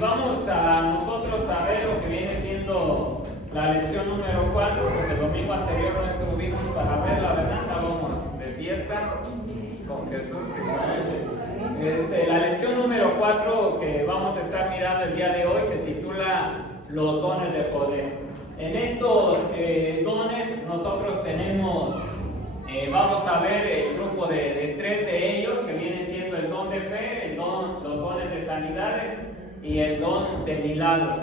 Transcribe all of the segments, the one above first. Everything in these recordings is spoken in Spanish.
vamos a nosotros a ver lo que viene siendo la lección número 4, pues el domingo anterior no estuvimos para ver, la verdad, estábamos de fiesta con Jesús. La lección número 4 que vamos a estar mirando el día de hoy se titula Los dones de poder. En estos dones nosotros tenemos, vamos a ver el grupo de tres de ellos, que vienen siendo el don de fe, los dones de sanidades y el don de milagros.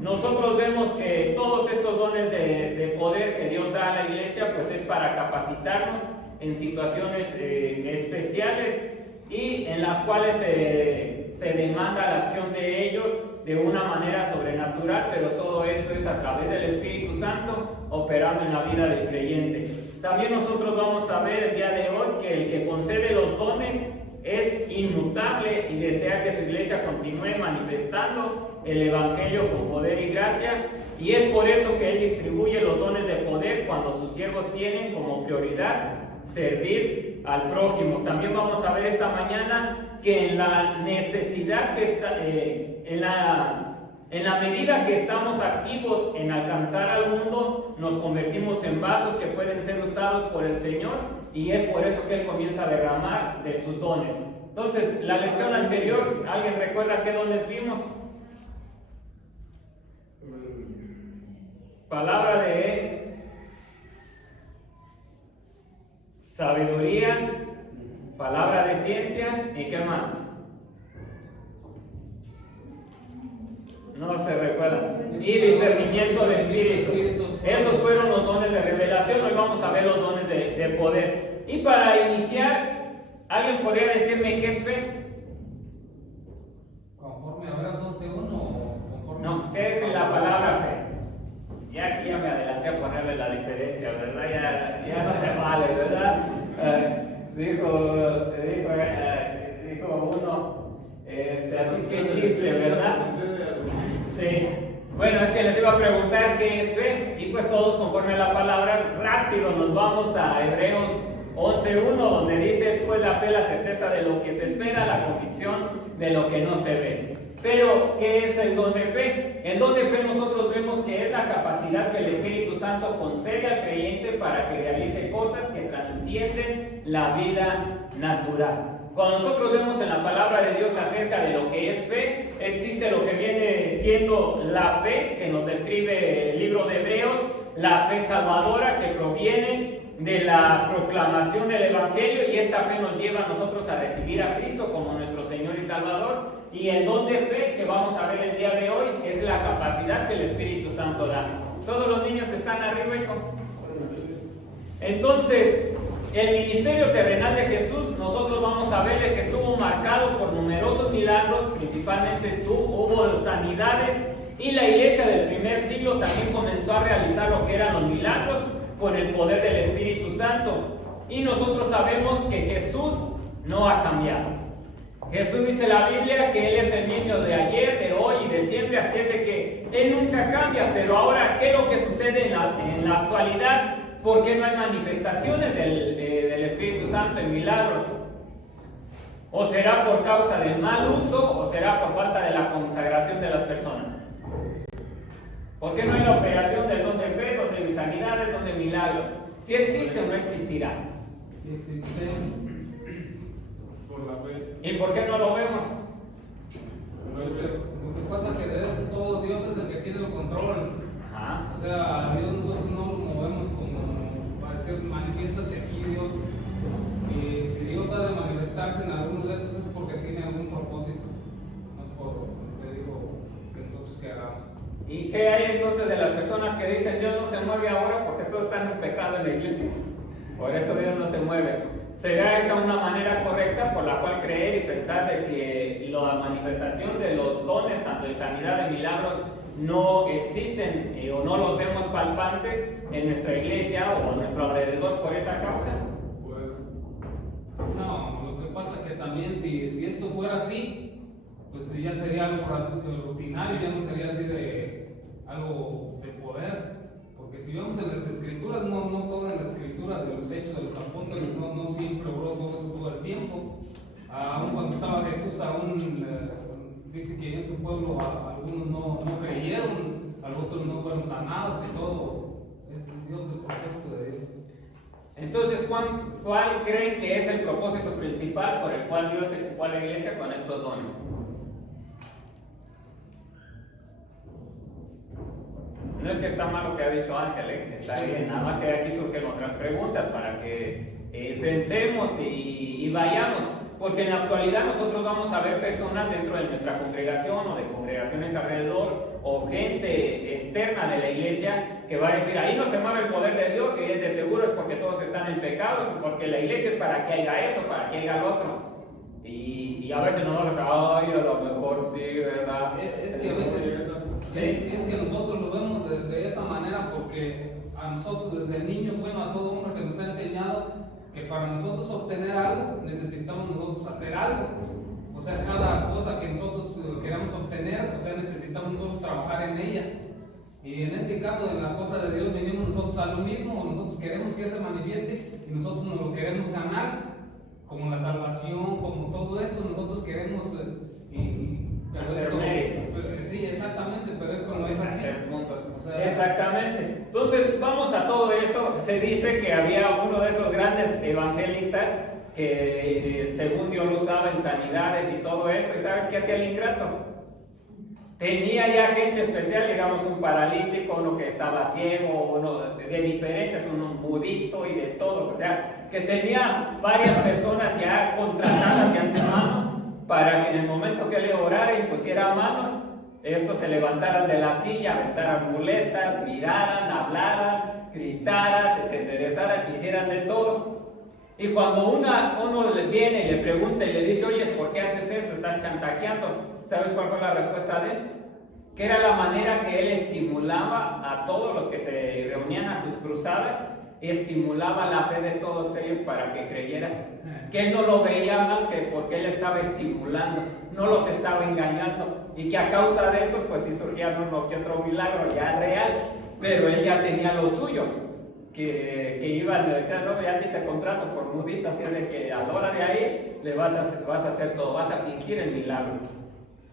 Nosotros vemos que todos estos dones de poder que Dios da a la iglesia, pues es para capacitarnos en situaciones especiales y en las cuales se demanda la acción de ellos de una manera sobrenatural, pero todo esto es a través del Espíritu Santo operando en la vida del creyente. También nosotros vamos a ver el día de hoy que el que concede los dones es inmutable y desea que su iglesia continúe manifestando el Evangelio con poder y gracia, y es por eso que Él distribuye los dones de poder cuando sus siervos tienen como prioridad servir al prójimo. También vamos a ver esta mañana que en la necesidad que está, en la medida que estamos activos en alcanzar al mundo, nos convertimos en vasos que pueden ser usados por el Señor, y es por eso que Él comienza a derramar de sus dones. Entonces, la lección anterior, ¿alguien recuerda qué dones vimos? Palabra de sabiduría, palabra de ciencia, ¿y qué más? No se recuerdan. Y discernimiento de espíritus. Esos fueron los dones de revelación. Hoy vamos a ver los dones de poder. Y para iniciar, ¿alguien podría decirme qué es fe? ¿Conforme a Hebreos 11:1 o conforme? No, ¿qué es la palabra fe? Ya aquí ya me adelanté a ponerle la diferencia, ¿verdad? Ya no se vale, ¿verdad? Dijo uno, así que chiste, ¿verdad? Sí. Bueno, es que les iba a preguntar qué es fe, y pues todos conforme a la palabra, rápido nos vamos a Hebreos 11:1, donde dice: es pues la fe la certeza de lo que se espera, la convicción de lo que no se ve. Pero, ¿qué es el don de fe? El don de fe nosotros vemos que es la capacidad que el Espíritu Santo concede al creyente para que realice cosas que trascienden la vida natural. Cuando nosotros vemos en la palabra de Dios acerca de lo que es fe, existe lo que viene siendo la fe, que nos describe el libro de Hebreos, la fe salvadora que proviene de la proclamación del Evangelio, y esta fe nos lleva a nosotros a recibir a Cristo como nuestro Señor y Salvador. Y el don de fe que vamos a ver el día de hoy es la capacidad que el Espíritu Santo da. ¿Todos los niños están arriba, hijo? Entonces, el ministerio terrenal de Jesús, nosotros vamos a ver que estuvo marcado por numerosos milagros, principalmente hubo sanidades, y la iglesia del primer siglo también comenzó a realizar lo que eran los milagros con el poder del Espíritu Santo. Y nosotros sabemos que Jesús no ha cambiado. Jesús dice en la Biblia que Él es el mismo de ayer, de hoy y de siempre, así es de que Él nunca cambia. Pero ahora, ¿qué es lo que sucede en la actualidad? ¿Por qué no hay manifestaciones del Espíritu Santo en milagros? ¿O será por causa del mal uso o será por falta de la consagración de las personas? ¿Por qué no hay la operación del don de fe, don de sanidades, don de milagros? ¿Si existe o no existirá? Sí existe. Por la fe. ¿Y por qué no lo vemos? Lo que pasa es que de eso todo Dios es el que tiene el control. Ajá. O sea, a Dios nosotros no lo movemos como para decir, manifiéstate aquí, Dios. Y si Dios ha de manifestarse en algunos de estos es porque tiene algún propósito, no por, te digo, que nosotros que hagamos. ¿Y qué hay entonces de las personas que dicen Dios no se mueve ahora porque todos están en pecado en la iglesia? Por eso Dios no se mueve. ¿Será esa una manera correcta por la cual creer y pensar de que la manifestación de los dones, tanto de sanidad de milagros, no existen o no los vemos palpantes en nuestra iglesia o a nuestro alrededor por esa causa? No, lo que pasa es que también si esto fuera así, pues ya sería algo rutinario, ya no sería así de algo de poder. Porque si vemos en las escrituras, no toda en la escritura de los hechos de los apóstoles, no siempre obró todo eso todo el tiempo. Aún cuando estaba Jesús, aún dice que en ese pueblo algunos no creyeron, otros no fueron sanados y todo. Es Dios el propósito de Dios. Entonces, ¿cuál creen que es el propósito principal por el cual Dios ocupó a la iglesia con estos dones? No es que está mal lo que ha dicho Ángel, está bien, nada más que de aquí surgen otras preguntas para que pensemos y vayamos, porque en la actualidad nosotros vamos a ver personas dentro de nuestra congregación o de congregaciones alrededor o gente externa de la iglesia que va a decir, ahí no se mueve el poder de Dios y es de seguro es porque todos están en pecados, porque la iglesia es para que haya esto, para que haya lo otro. Y a veces nos vamos a acabar, ay, a lo mejor sí, ¿verdad? Es que a veces ¿sí? es que nosotros lo vemos de esa manera porque a nosotros desde niños, bueno, a todo hombre se nos ha enseñado que para nosotros obtener algo necesitamos nosotros hacer algo. O sea, cada cosa que nosotros queramos obtener, o sea, necesitamos nosotros trabajar en ella. Y en este caso, en las cosas de Dios, venimos nosotros a lo mismo, nosotros queremos que Él se manifieste y nosotros nos lo queremos ganar, como la salvación, como todo esto, nosotros queremos pero hacer esto, méritos. sí, exactamente, pero esto no es así. Hacer puntos. O sea, exactamente. Entonces, vamos a todo esto. Se dice que había uno de esos grandes evangelistas que según Dios lo usaba en sanidades y todo esto. ¿Y sabes qué hacía el ingrato? Tenía ya gente especial, digamos un paralítico, uno que estaba ciego, uno de diferentes, uno mudito y de todos. O sea, que tenía varias personas ya contratadas de antemano para que en el momento que le orara y pusiera manos, estos se levantaran de la silla, aventaran muletas, miraran, hablaran, gritaran, se enderezaran, hicieran de todo. Y cuando uno le viene y le pregunta y le dice, oye, ¿por qué haces esto? Estás chantajeando. ¿Sabes cuál fue la respuesta de él? Que era la manera que él estimulaba a todos los que se reunían a sus cruzadas, estimulaba la fe de todos ellos para que creyeran. Que él no lo veía mal, que porque él estaba estimulando, no los estaba engañando, y que a causa de eso, pues sí surgían uno que otro milagro ya real, pero él ya tenía los suyos, que iban, le decían, no, ya a ti te contrato por mudito, así de que a la hora de ahí le vas a hacer todo, vas a fingir el milagro.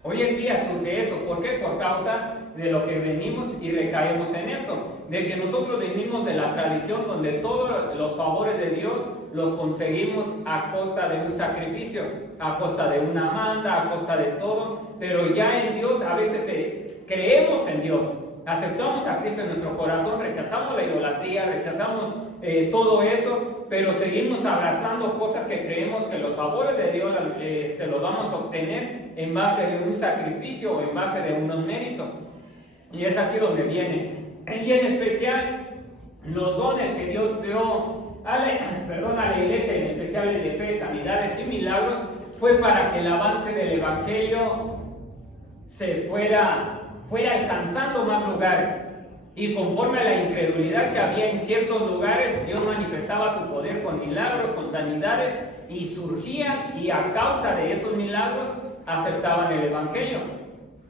Hoy en día surge eso, ¿por qué? Por causa de lo que venimos y recaemos en esto, de que nosotros venimos de la tradición donde todos los favores de Dios los conseguimos a costa de un sacrificio, a costa de una manda, a costa de todo, pero ya en Dios a veces creemos en Dios, aceptamos a Cristo en nuestro corazón, rechazamos la idolatría, rechazamos todo eso, pero seguimos abrazando cosas que creemos que los favores de Dios los vamos a obtener en base de un sacrificio o en base de unos méritos. Y es aquí donde viene. Y en especial, los dones que Dios dio a la iglesia, en especial el de fe, sanidades y milagros, fue para que el avance del Evangelio se fuera alcanzando más lugares. Y conforme a la incredulidad que había en ciertos lugares, Dios manifestaba su poder con milagros, con sanidades, y surgían, y a causa de esos milagros, aceptaban el Evangelio.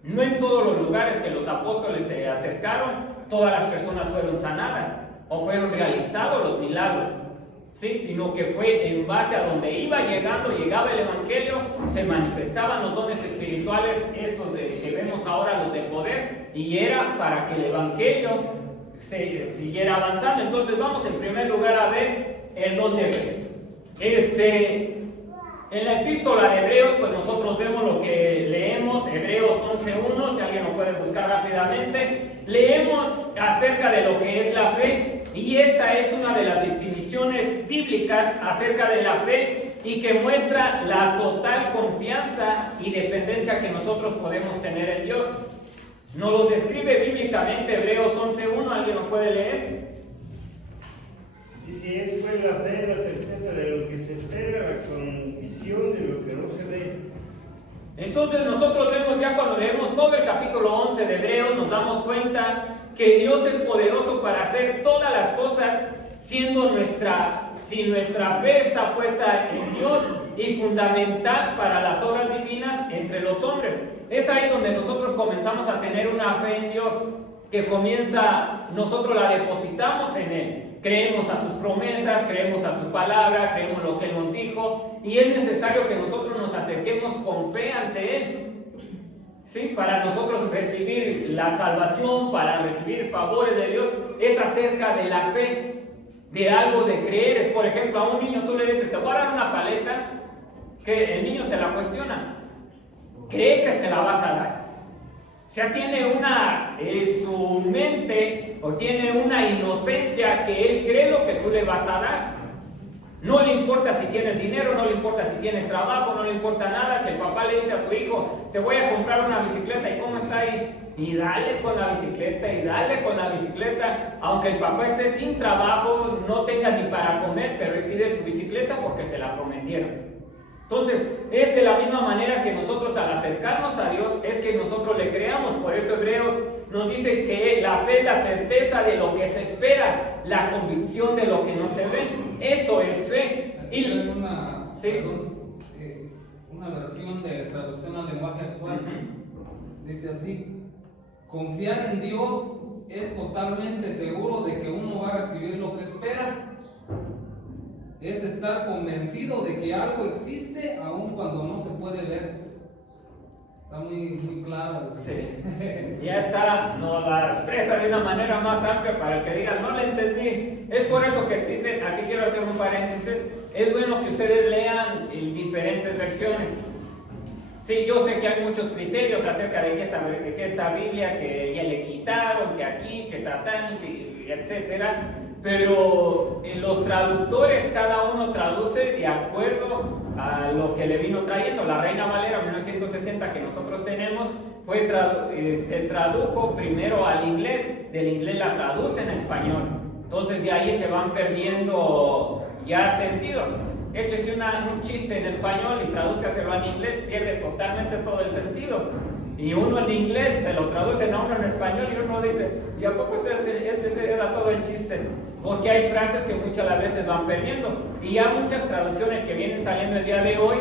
No en todos los lugares que los apóstoles se acercaron, todas las personas fueron sanadas, o fueron realizados los milagros, ¿sí? Sino que fue en base a donde llegaba el Evangelio, se manifestaban los dones espirituales, estos que vemos ahora, los de poder, y era para que el Evangelio se siguiera avanzando. Entonces vamos en primer lugar a ver el don de fe. En la epístola de Hebreos, pues nosotros vemos lo que leemos, Hebreos 11:1, si alguien lo puede buscar rápidamente, leemos acerca de lo que es la fe, y esta es una de las definiciones bíblicas acerca de la fe, y que muestra la total confianza y dependencia que nosotros podemos tener en Dios. Nos lo describe bíblicamente Hebreos 11:1, ¿alguien lo puede leer? Dice, es pues la fe, la certeza de lo que se espera, la convicción de lo que no se ve. Entonces nosotros vemos ya cuando leemos todo el capítulo 11 de Hebreos, nos damos cuenta que Dios es poderoso para hacer todas las cosas, si nuestra fe está puesta en Dios, y fundamental para las obras divinas entre los hombres. Es ahí donde nosotros comenzamos a tener una fe en Dios, que nosotros la depositamos en Él. Creemos a sus promesas, creemos a su palabra, creemos lo que Él nos dijo, y es necesario que nosotros nos acerquemos con fe ante Él. Sí, para nosotros recibir la salvación, para recibir favores de Dios, es acerca de la fe, de algo de creer. Es, por ejemplo, a un niño tú le dices, te voy a dar una paleta, que el niño te la cuestiona. Cree que se la vas a dar. O sea, tiene en su mente, o tiene una inocencia que él cree lo que tú le vas a dar. No le importa si tienes dinero, no le importa si tienes trabajo, no le importa nada. Si el papá le dice a su hijo, te voy a comprar una bicicleta, ¿y cómo está ahí? Y dale con la bicicleta, y dale con la bicicleta. Aunque el papá esté sin trabajo, no tenga ni para comer, pero él pide su bicicleta porque se la prometieron. Entonces, es de la misma manera que nosotros al acercarnos a Dios, es que nosotros le creamos. Por eso Hebreos nos dice que la fe es la certeza de lo que se espera, la convicción de lo que no se ve. Eso es fe. Y Y una versión de traducción al lenguaje actual dice así: confiar en Dios es totalmente seguro de que uno va a recibir lo que espera. Es estar convencido de que algo existe aun cuando no se puede ver. Está muy claro. sí, ya está, nos la expresa de una manera más amplia para el que diga, no le entendí. Es por eso que existe, aquí quiero hacer un paréntesis, es bueno que ustedes lean diferentes versiones. Sí, yo sé que hay muchos criterios acerca de que esta Biblia, que ya le quitaron, que aquí, que Satán, etcétera. Pero los traductores, cada uno traduce de acuerdo a lo que le vino trayendo. La Reina Valera 1960 que nosotros tenemos se tradujo primero al inglés, del inglés la traducen a español. Entonces de ahí se van perdiendo ya sentidos. Échese un chiste en español y tradúzcaselo en inglés, pierde totalmente todo el sentido. Y uno en inglés se lo traducen a uno en español y uno dice, ¿y a poco este era todo el chiste? Porque hay frases que muchas las veces van perdiendo. Y ya muchas traducciones que vienen saliendo el día de hoy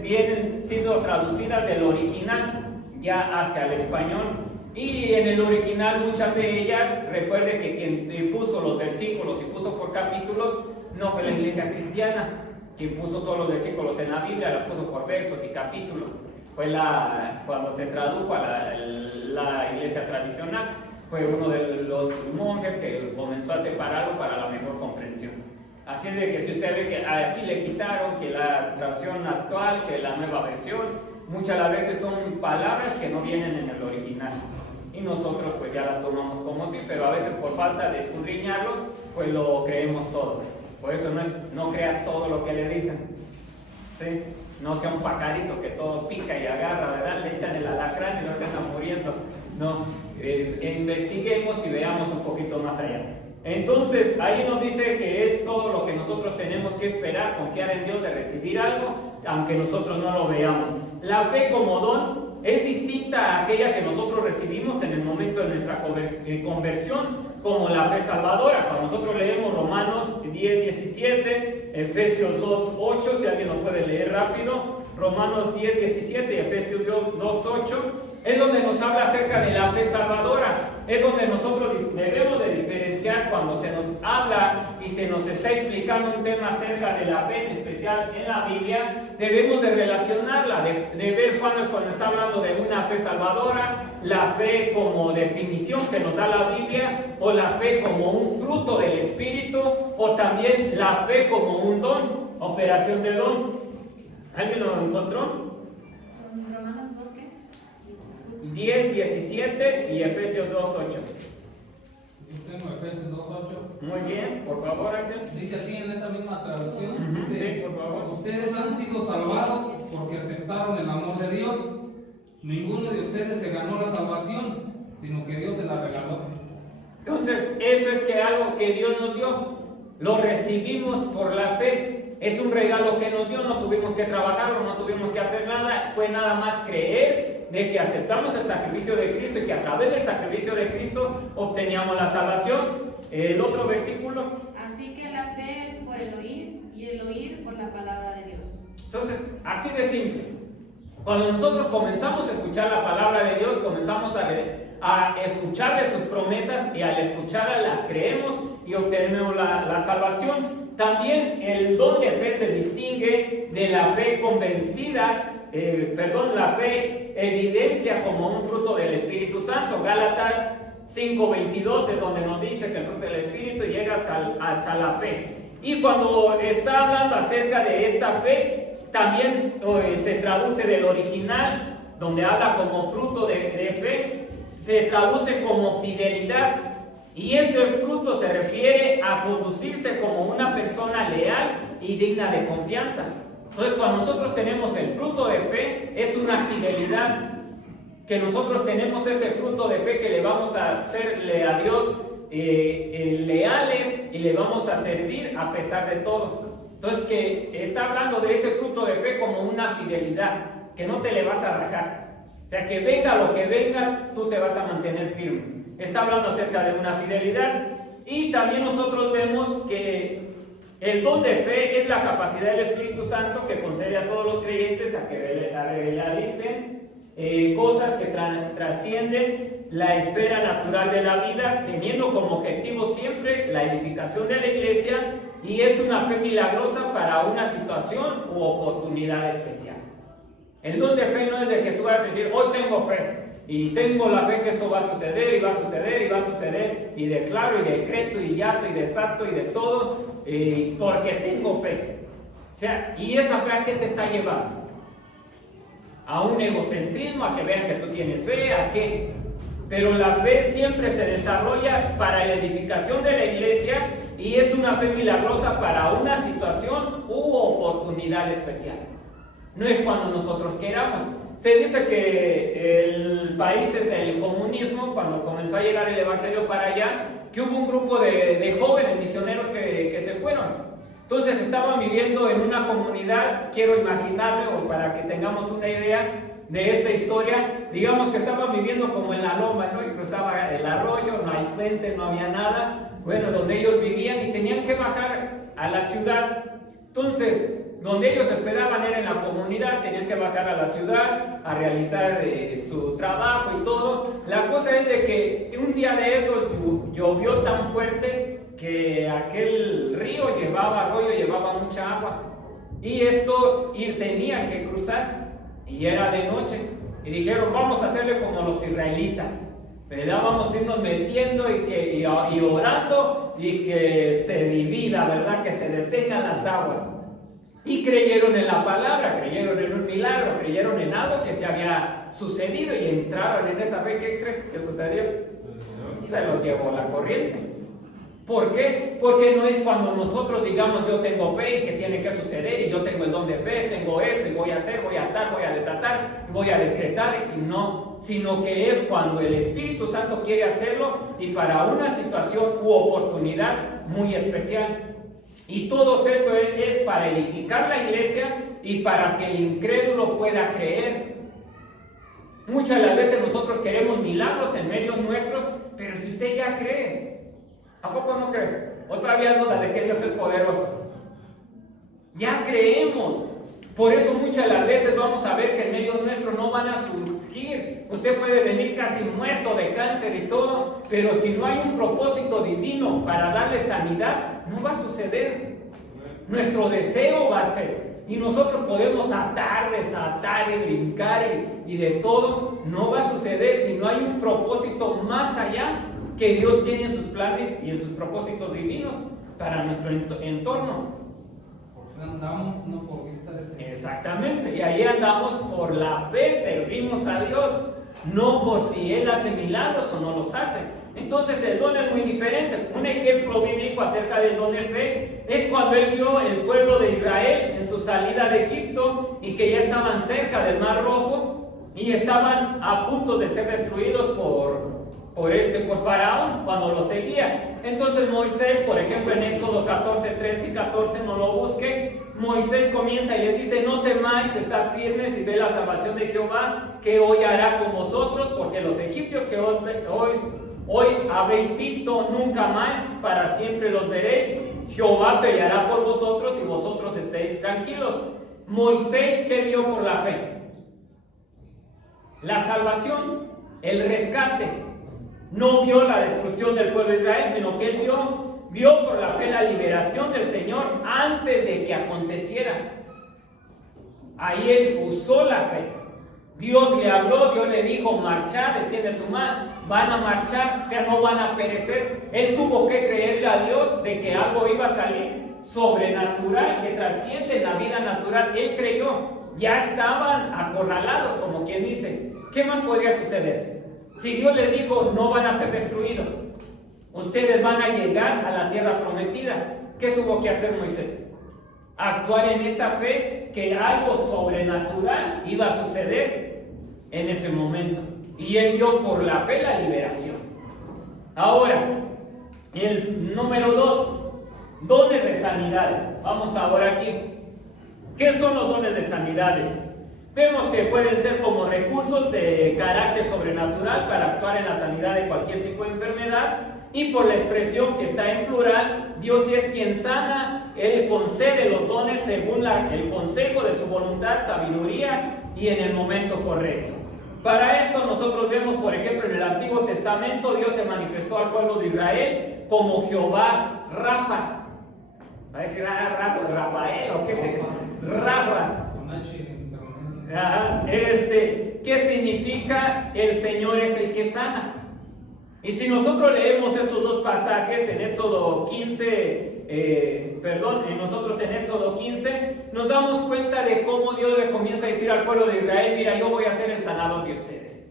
vienen siendo traducidas del original ya hacia el español. Y en el original muchas de ellas, recuerde que quien puso los versículos y puso por capítulos no fue la iglesia cristiana. Quien puso todos los versículos en la Biblia los puso por versos y capítulos. Fue cuando se tradujo a la iglesia tradicional, fue uno de los monjes que comenzó a separarlo para la mejor comprensión. Así es de que si usted ve que aquí le quitaron, que la traducción actual, que la nueva versión, muchas de las veces son palabras que no vienen en el original. Y nosotros pues ya las tomamos como sí, pero a veces por falta de escudriñarlo, pues lo creemos todo. Por eso no crea todo lo que le dicen. ¿Sí? No sea un pajarito que todo pica y agarra, ¿verdad? Le echan el alacrán y no se anda muriendo. No, investiguemos y veamos un poquito más allá. Entonces, ahí nos dice que es todo lo que nosotros tenemos que esperar, confiar en Dios de recibir algo, aunque nosotros no lo veamos. La fe como don es distinta a aquella que nosotros recibimos en el momento de nuestra conversión, como la fe salvadora. Cuando nosotros leemos Romanos 10:17, Efesios 2:8, si alguien nos puede leer rápido, Romanos 10:17 y Efesios 2:8, es donde nos habla acerca de la fe salvadora. Es donde nosotros debemos de diferenciar cuando se nos habla y se nos está explicando un tema acerca de la fe, en especial en la Biblia. Debemos de relacionarla, de ver cuándo está hablando de una fe salvadora, la fe como definición que nos da la Biblia, o la fe como un fruto del Espíritu, o también la fe como un don, operación de don. ¿Alguien lo encontró? Romanos 10:17 y Efesios 2:8. Yo tengo Efesios 2:8. Muy bien, por favor, Ángel. Dice así en esa misma traducción, dice, Sí, por favor. ustedes han sido salvados porque aceptaron el amor de Dios. Ninguno de ustedes se ganó la salvación, sino que Dios se la regaló. Entonces, eso es que algo que Dios nos dio, lo recibimos por la fe. Es un regalo que nos dio, no tuvimos que trabajarlo, no tuvimos que hacer nada, fue nada más creer de que aceptamos el sacrificio de Cristo y que a través del sacrificio de Cristo obteníamos la salvación. El otro versículo. Así que la fe es por el oír y el oír por la palabra de Dios. Entonces, así de simple. Cuando nosotros comenzamos a escuchar la palabra de Dios, comenzamos a escuchar de sus promesas, y al escucharlas las creemos y obtenemos la salvación. También el don de fe se distingue de la fe convencida la fe evidencia como un fruto del Espíritu Santo. Gálatas 5:22 es donde nos dice que el fruto del Espíritu llega hasta la fe. Y cuando está hablando acerca de esta fe, también se traduce del original, donde habla como fruto de fe, se traduce como fidelidad. Y este fruto se refiere a conducirse como una persona leal y digna de confianza. Entonces, cuando nosotros tenemos el fruto de fe, es una fidelidad. Que nosotros tenemos ese fruto de fe que le vamos a hacerle a Dios leales y le vamos a servir a pesar de todo. Entonces, que está hablando de ese fruto de fe como una fidelidad, que no te le vas a rajar. O sea, que venga lo que venga, tú te vas a mantener firme. Está hablando acerca de una fidelidad. Y también nosotros vemos que el don de fe es la capacidad del Espíritu Santo que concede a todos los creyentes a que realicen cosas que trascienden la esfera natural de la vida, teniendo como objetivo siempre la edificación de la iglesia, y es una fe milagrosa para una situación u oportunidad especial. El don de fe no es de que tú vas a decir, hoy tengo fe, y tengo la fe que esto va a suceder, y va a suceder, y va a suceder, y declaro, y decreto, y yato, y desato, y de todo, porque tengo fe. O sea, ¿y esa fe a qué te está llevando? A un egocentrismo, a que vean que tú tienes fe, ¿a qué? Pero la fe siempre se desarrolla para la edificación de la iglesia y es una fe milagrosa para una situación u oportunidad especial. No es cuando nosotros queramos. Se dice que el países del comunismo, cuando comenzó a llegar el evangelio para allá, que hubo un grupo de jóvenes misioneros que se fueron. Entonces estaban viviendo en una comunidad, quiero imaginarme, o para que tengamos una idea de esta historia, digamos que estaban viviendo como en la loma, ¿no? Y cruzaba el arroyo, no hay puente, no había nada, bueno, donde ellos vivían y tenían que bajar a la ciudad. Entonces, donde ellos se hospedaban era en la comunidad, tenían que bajar a la ciudad a realizar su trabajo y todo. La cosa es de que un día de esos llovió tan fuerte que aquel arroyo llevaba mucha agua y estos tenían que cruzar y era de noche y dijeron vamos a hacerle como los israelitas, ¿verdad? Vamos a irnos metiendo y orando y que se divida, ¿verdad? Que se detengan las aguas. Y creyeron en la palabra, creyeron en un milagro, creyeron en algo que se había sucedido y entraron en esa fe. ¿Qué creen que sucedió? Se los llevó la corriente. ¿Por qué? Porque no es cuando nosotros digamos yo tengo fe y que tiene que suceder y yo tengo el don de fe, tengo esto y voy a hacer, voy a atar, voy a desatar, voy a decretar y no, sino que es cuando el Espíritu Santo quiere hacerlo y para una situación u oportunidad muy especial. Y todo esto es para edificar la iglesia y para que el incrédulo pueda creer. Muchas de las veces nosotros queremos milagros en medio nuestros, pero si usted ya cree, ¿a poco no cree? Otra vez duda de que Dios es poderoso. Ya creemos. Por eso muchas de las veces vamos a ver que en medio nuestro no van a surgir. Usted puede venir casi muerto de cáncer y todo, pero si no hay un propósito divino para darle sanidad, no va a suceder. Nuestro deseo va a ser. Y nosotros podemos atar, desatar y brincar y de todo. No va a suceder si no hay un propósito más allá que Dios tiene en sus planes y en sus propósitos divinos para nuestro entorno. Andamos no por vista de Señor. Exactamente, y ahí andamos por la fe, servimos a Dios, no por si Él hace milagros o no los hace. Entonces el don es muy diferente. Un ejemplo bíblico acerca del don de fe es cuando Él vio el pueblo de Israel en su salida de Egipto y que ya estaban cerca del Mar Rojo y estaban a punto de ser destruidos por Faraón cuando lo seguía. Entonces Moisés, por ejemplo en Éxodo 14, 13 y 14, no lo busquen, Moisés comienza y les dice: no temáis, estad firmes y ve la salvación de Jehová que hoy hará con vosotros, porque los egipcios que hoy habéis visto nunca más para siempre los veréis. Jehová peleará por vosotros y vosotros estéis tranquilos. Moisés, ¿qué vio por la fe? La salvación, el rescate. No vio la destrucción del pueblo de Israel, sino que él vio por la fe la liberación del Señor antes de que aconteciera. Ahí él usó la fe. Dios le habló, Dios le dijo, marchad, extiende tu mano, van a marchar, o sea, no van a perecer. Él tuvo que creerle a Dios de que algo iba a salir sobrenatural, que trasciende la vida natural. Él creyó, ya estaban acorralados, como quien dice. ¿Qué más podría suceder? Si Dios les dijo, no van a ser destruidos, ustedes van a llegar a la tierra prometida. ¿Qué tuvo que hacer Moisés? Actuar en esa fe que algo sobrenatural iba a suceder en ese momento. Y él vio por la fe la liberación. Ahora, el número 2, dones de sanidades. Vamos ahora aquí. ¿Qué son los dones de sanidades? Vemos que pueden ser como recursos de carácter sobrenatural para actuar en la sanidad de cualquier tipo de enfermedad. Y por la expresión que está en plural, Dios es quien sana, Él concede los dones según el consejo de su voluntad, sabiduría y en el momento correcto. Para esto nosotros vemos, por ejemplo, en el Antiguo Testamento, Dios se manifestó al pueblo de Israel como Jehová Rafa. Va a decir, Rafael, ¿o qué? Rafa. Con H. Ajá, ¿qué significa? El Señor es el que sana. Y si nosotros leemos estos dos pasajes en Éxodo 15, nosotros en Éxodo 15, nos damos cuenta de cómo Dios le comienza a decir al pueblo de Israel, mira, yo voy a ser el sanador de ustedes.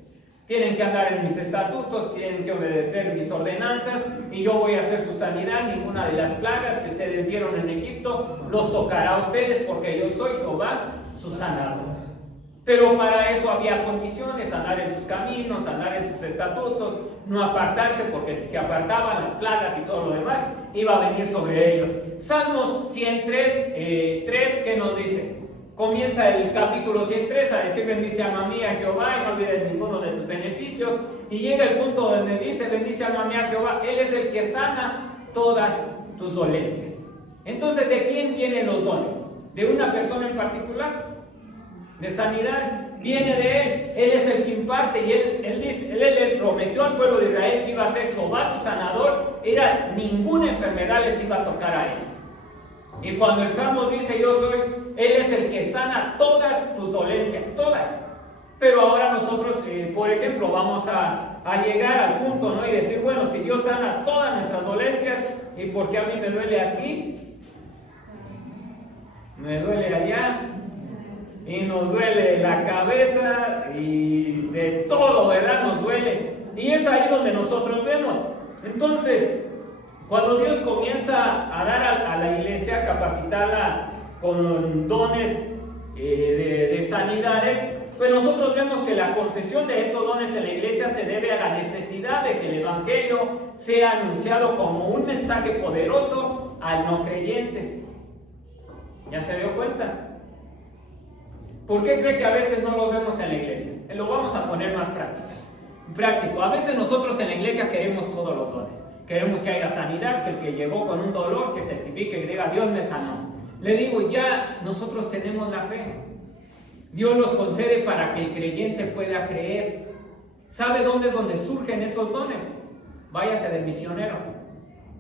Tienen que andar en mis estatutos, tienen que obedecer mis ordenanzas, y yo voy a hacer su sanidad. Ninguna de las plagas que ustedes vieron en Egipto los tocará a ustedes, porque yo soy Jehová, su sanador. Pero para eso había condiciones: andar en sus caminos, andar en sus estatutos, no apartarse, porque si se apartaban las plagas y todo lo demás, iba a venir sobre ellos. Salmos 103, 3, ¿qué nos dice? Comienza el capítulo 103 a decir, bendice alma mía Jehová y no olvides ninguno de tus beneficios. Y llega el punto donde dice, bendice alma mía Jehová, Él es el que sana todas tus dolencias. Entonces, ¿de quién tienen los dones? ¿De una persona en particular? De sanidades, viene de Él. Él es el que imparte, y Él le prometió al pueblo de Israel que iba a ser Jehová su sanador. Ninguna enfermedad les iba a tocar a ellos. Y cuando el Salmo dice yo soy, Él es el que sana todas tus dolencias, todas. Pero ahora nosotros, por ejemplo, vamos a llegar al punto, ¿no? Y decir, bueno, si Dios sana todas nuestras dolencias, ¿y por qué a mí me duele aquí? Me duele allá. Y nos duele la cabeza y de todo, ¿verdad? Nos duele. Y es ahí donde nosotros vemos. Entonces, cuando Dios comienza a dar a la iglesia, capacitarla con dones de sanidades, pues nosotros vemos que la concesión de estos dones en la iglesia se debe a la necesidad de que el evangelio sea anunciado como un mensaje poderoso al no creyente. ¿Ya se dio cuenta? ¿Por qué cree que a veces no lo vemos en la iglesia? Lo vamos a poner más práctico. A veces nosotros en la iglesia queremos todos los dones. Queremos que haya sanidad, que el que llegó con un dolor, que testifique y diga, Dios me sanó. Le digo, ya nosotros tenemos la fe. Dios los concede para que el creyente pueda creer. ¿Sabe dónde es donde surgen esos dones? Váyase de misionero.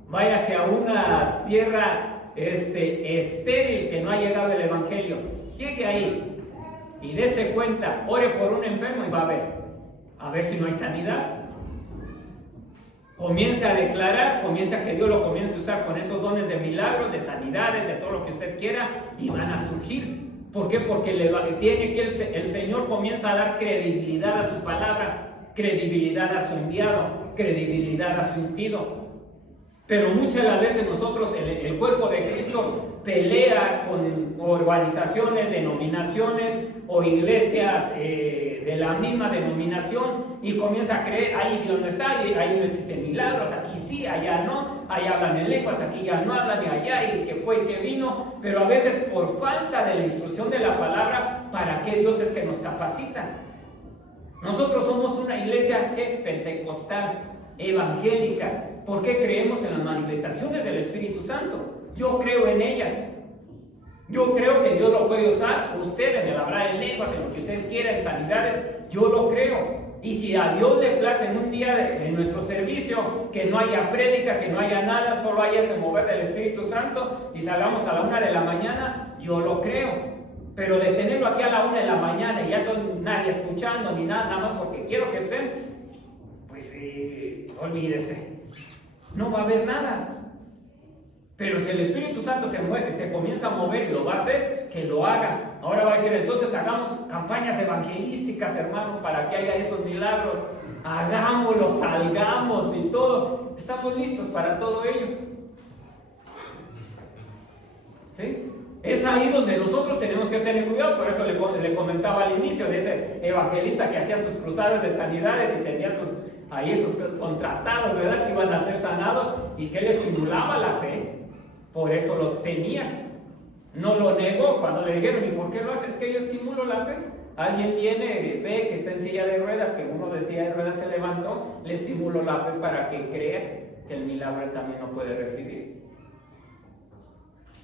Váyase a una tierra estéril que no ha llegado el evangelio. Llegue ahí y dése cuenta, ore por un enfermo y va a ver si no hay sanidad. Comience a declarar, comience a que Dios lo comience a usar con esos dones de milagros, de sanidades, de todo lo que usted quiera, y van a surgir. ¿Por qué? Porque el Señor comienza a dar credibilidad a su palabra, credibilidad a su enviado, credibilidad a su ungido. Pero muchas de las veces nosotros, el cuerpo de Cristo, pelea con organizaciones, denominaciones o iglesias de la misma denominación, y comienza a creer, ahí Dios no está, ahí no existen milagros, aquí sí, allá no, allá hablan en lenguas, aquí ya no hablan, y allá, y que fue y que vino. Pero a veces por falta de la instrucción de la palabra, ¿para qué Dios es que nos capacita? Nosotros somos una iglesia pentecostal, evangélica. ¿Por qué creemos en las manifestaciones del Espíritu Santo? Yo creo en ellas. Yo creo que Dios lo puede usar, usted en el hablar en lenguas, en lo que usted quiera, en sanidades. Yo lo creo. Y si a Dios le place en un día en nuestro servicio que no haya prédica, que no haya nada, solo haya ese mover del Espíritu Santo y salgamos a la 1 de la mañana, yo lo creo. Pero de tenerlo aquí a la 1 de la mañana y ya nadie escuchando ni nada, nada más porque quiero que estén, pues olvídese, no va a haber nada. Pero si el Espíritu Santo se mueve, se comienza a mover y lo va a hacer, que lo haga. Ahora va a decir, entonces hagamos campañas evangelísticas, hermano, para que haya esos milagros. Hagámoslo, salgamos y todo. Estamos listos para todo ello. ¿Sí? Es ahí donde nosotros tenemos que tener cuidado. Por eso le comentaba al inicio de ese evangelista que hacía sus cruzadas de sanidades y tenía sus contratados, ¿verdad? Que iban a ser sanados y que él estimulaba la fe. Por eso los tenía. No lo negó cuando le dijeron, ¿y por qué lo haces? Es que yo estimulo la fe. Alguien viene, ve que está en silla de ruedas, que uno de silla de ruedas se levantó, le estimuló la fe para que crea que el milagro él también lo puede recibir.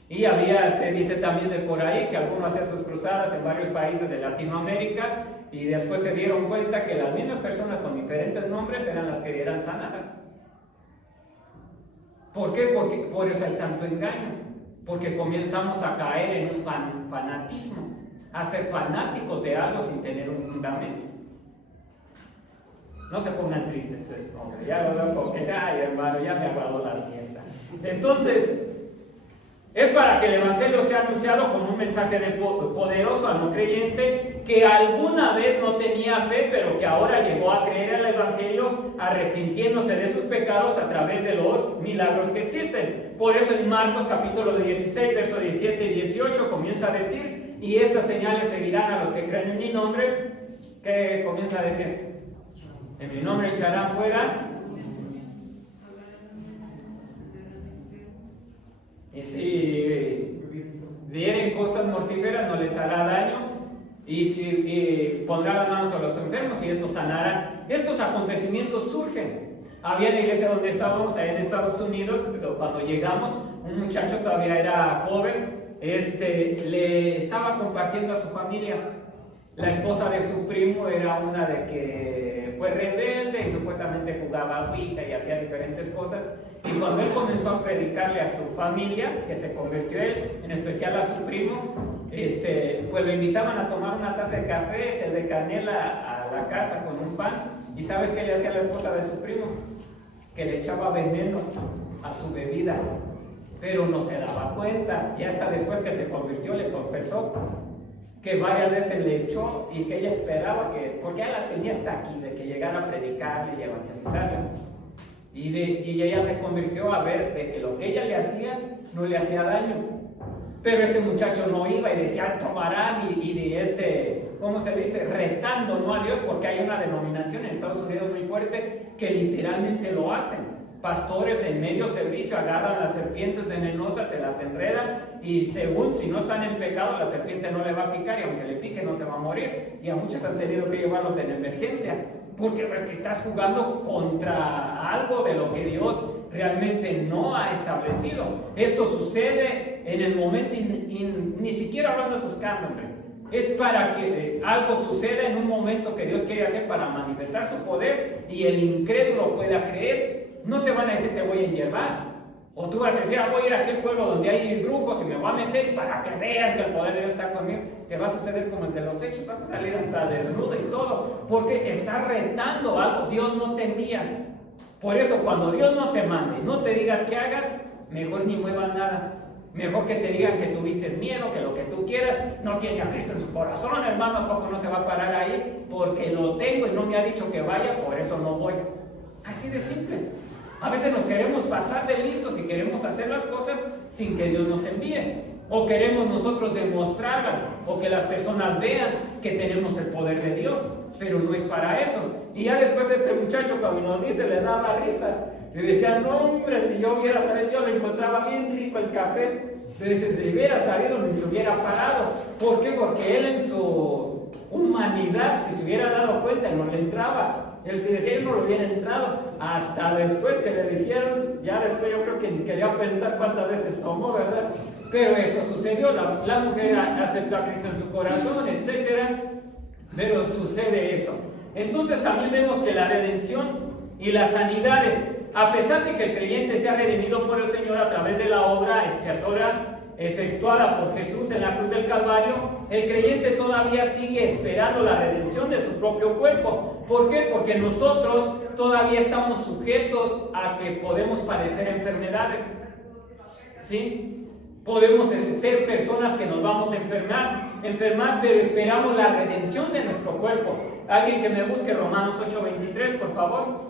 Y se dice también de por ahí que algunos hacían sus cruzadas en varios países de Latinoamérica y después se dieron cuenta que las mismas personas con diferentes nombres eran las que eran sanadas. ¿Por qué? Porque por eso hay tanto engaño. Porque comenzamos a caer en un fanatismo, a ser fanáticos de algo sin tener un fundamento. No se pongan tristes, ya lo veo porque hermano, ya me aguardó la fiesta. Entonces, es para que el Evangelio sea anunciado como un mensaje poderoso al no creyente que alguna vez no tenía fe, pero que ahora llegó a creer el Evangelio arrepintiéndose de sus pecados a través de los milagros que existen. Por eso en Marcos capítulo 16, versos 17 y 18 comienza a decir, y estas señales seguirán a los que creen en mi nombre. ¿Qué comienza a decir? En mi nombre echarán fuera. Y si vieren cosas mortíferas no les hará daño, y si pondrán las manos a los enfermos y estos sanarán. Estos acontecimientos surgen. Había en la iglesia donde estábamos, allá en Estados Unidos, cuando llegamos, un muchacho todavía era joven, le estaba compartiendo a su familia. La esposa de su primo era una de que fue rebelde y supuestamente jugaba ouija y hacía diferentes cosas. Y cuando él comenzó a predicarle a su familia, que se convirtió él, en especial a su primo, pues lo invitaban a tomar una taza de café, té de canela a la casa con un pan. ¿Y sabes qué le hacía la esposa de su primo? Que le echaba veneno a su bebida, pero no se daba cuenta. Y hasta después que se convirtió le confesó que varias veces le echó y que ella esperaba porque ella la tenía hasta aquí, de que llegara a predicarle y evangelizarle. Y ella se convirtió a ver de que lo que ella le hacía no le hacía daño. Pero este muchacho no iba y decía, tomarán ¿cómo se dice? Retando, ¿no? A Dios, porque hay una denominación en Estados Unidos muy fuerte que literalmente lo hacen. Pastores en medio servicio agarran las serpientes venenosas, se las enredan y según si no están en pecado la serpiente no le va a picar y aunque le pique no se va a morir. Y a muchos han tenido que llevarlos en emergencia porque estás jugando contra algo de lo que Dios realmente no ha establecido. Esto sucede en el momento ni siquiera hablando buscando, hombre. Es para que algo suceda en un momento que Dios quiere hacer para manifestar su poder y el incrédulo pueda creer. No te van a decir te voy a enyerbar. O tú vas a decir, voy a ir a aquel pueblo donde hay brujos y me voy a meter para que vean que el poder de Dios está conmigo. Te va a suceder como el de los hechos, vas a salir hasta desnudo y todo. Porque está retando algo, Dios no te envía. Por eso cuando Dios no te mande, no te digas que hagas, mejor ni muevas nada. Mejor que te digan que tuviste miedo, que lo que tú quieras, no tiene a Cristo en su corazón, hermano, ¿a poco no se va a parar ahí? Porque lo tengo y no me ha dicho que vaya, por eso no voy. Así de simple. A veces nos queremos pasar de listos y queremos hacer las cosas sin que Dios nos envíe. O queremos nosotros demostrarlas, o que las personas vean que tenemos el poder de Dios, pero no es para eso. Y ya después este muchacho cuando nos dice, le daba risa. Le decía, no hombre, si yo hubiera sabido, yo le encontraba bien rico el café. Le dice, si hubiera sabido, me hubiera parado. ¿Por qué? Porque él en su humanidad, si se hubiera dado cuenta, no le entraba. Él si decía, él no lo hubiera entrado. Hasta después que le dijeron, ya después yo creo que ni quería pensar cuántas veces tomó, ¿verdad? Pero eso sucedió, la mujer aceptó a Cristo en su corazón, etc. Pero sucede eso. Entonces también vemos que la redención y las sanidades, a pesar de que el creyente sea redimido por el Señor a través de la obra expiatoria efectuada por Jesús en la cruz del Calvario, el creyente todavía sigue esperando la redención de su propio cuerpo. ¿Por qué? Porque nosotros todavía estamos sujetos a que podemos padecer enfermedades. ¿Sí? Podemos ser personas que nos vamos a enfermar, pero esperamos la redención de nuestro cuerpo. Alguien que me busque Romanos 8:23, por favor.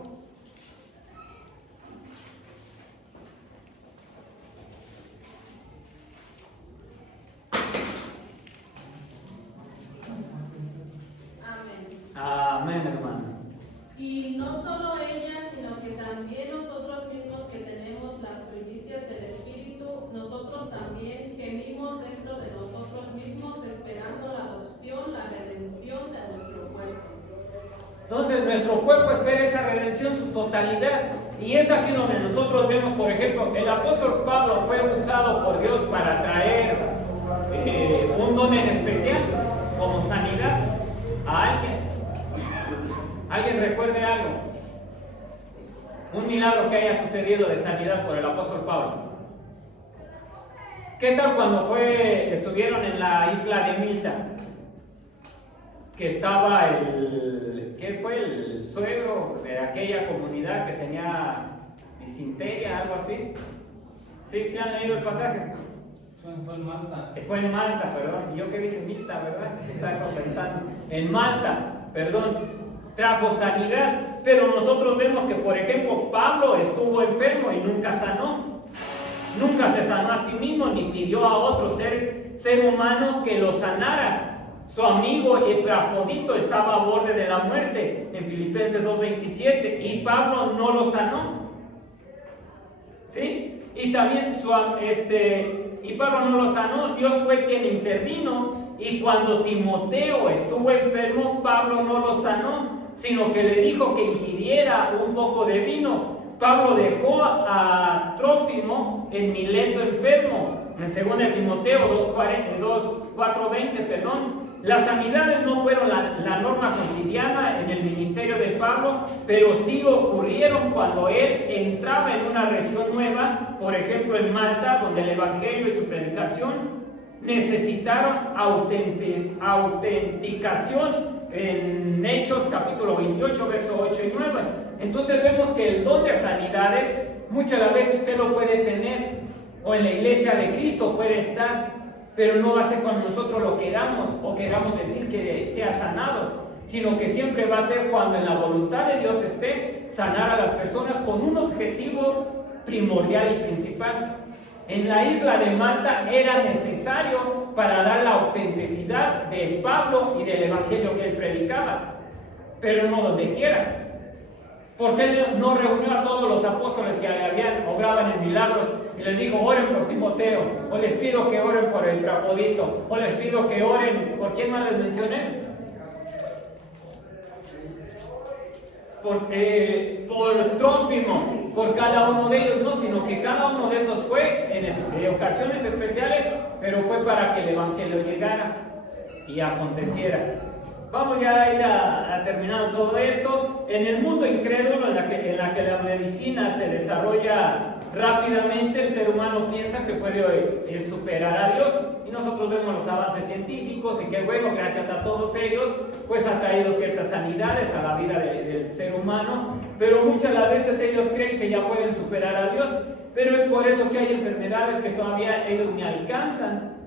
Amén, hermano. Y no solo ella, sino que también nosotros mismos que tenemos las primicias del Espíritu, nosotros también gemimos dentro de nosotros mismos esperando la adopción, la redención de nuestro cuerpo. Entonces nuestro cuerpo espera esa redención en su totalidad. Y es aquí donde nosotros vemos, por ejemplo, el apóstol Pablo fue usado por Dios para traer un don en especial, como sanidad, a alguien. ¿Alguien recuerde algo? Un milagro que haya sucedido de sanidad por el apóstol Pablo. ¿Qué tal cuando estuvieron en la isla de Milta? Que estaba ¿qué fue? El suegro de aquella comunidad que tenía disentería, algo así. ¿Sí han leído el pasaje? Fue en Malta. Fue en Malta, perdón. Y yo que dije Milta, ¿verdad? Estaba pensando. En Malta, perdón. Trajo sanidad, pero nosotros vemos que, por ejemplo, Pablo estuvo enfermo y nunca sanó. Nunca se sanó a sí mismo ni pidió a otro ser humano que lo sanara. Su amigo Epafrodito estaba a borde de la muerte en Filipenses 2:27 y Pablo no lo sanó. ¿Sí? Y también y Pablo no lo sanó, Dios fue quien intervino, y cuando Timoteo estuvo enfermo, Pablo no lo sanó, sino que le dijo que ingiriera un poco de vino. Pablo dejó a Trófimo en Mileto enfermo, en 2 Timoteo 4:20, perdón. Las sanidades no fueron la norma cotidiana en el ministerio de Pablo, pero sí ocurrieron cuando él entraba en una región nueva, por ejemplo en Malta, donde el evangelio y su predicación necesitaron autenticación en Hechos capítulo 28, versos 8 y 9. Entonces vemos que el don de sanidades muchas veces usted lo puede tener, o en la iglesia de Cristo puede estar, pero no va a ser cuando nosotros lo queramos o queramos decir que sea sanado, sino que siempre va a ser cuando en la voluntad de Dios esté sanar a las personas con un objetivo primordial y principal. En la isla de Malta era necesario para dar la autenticidad de Pablo y del evangelio que él predicaba, pero no donde quiera. ¿Por qué no reunió a todos los apóstoles que obraban en milagros y les dijo, oren por Timoteo, o les pido que oren por Epafrodito, o les pido que oren, ¿por quién más les mencioné? Por Trófimo, por cada uno de ellos, no, sino que cada uno de esos fue en ocasiones especiales, pero fue para que el evangelio llegara y aconteciera. Vamos ya a ir a terminar todo esto. En el mundo incrédulo, en la que la medicina se desarrolla rápidamente, el ser humano piensa que puede superar a Dios, y nosotros vemos los avances científicos y que bueno, gracias a todos ellos, pues ha traído ciertas sanidades a la vida del ser humano, pero muchas de las veces ellos creen que ya pueden superar a Dios, pero es por eso que hay enfermedades que todavía ellos ni alcanzan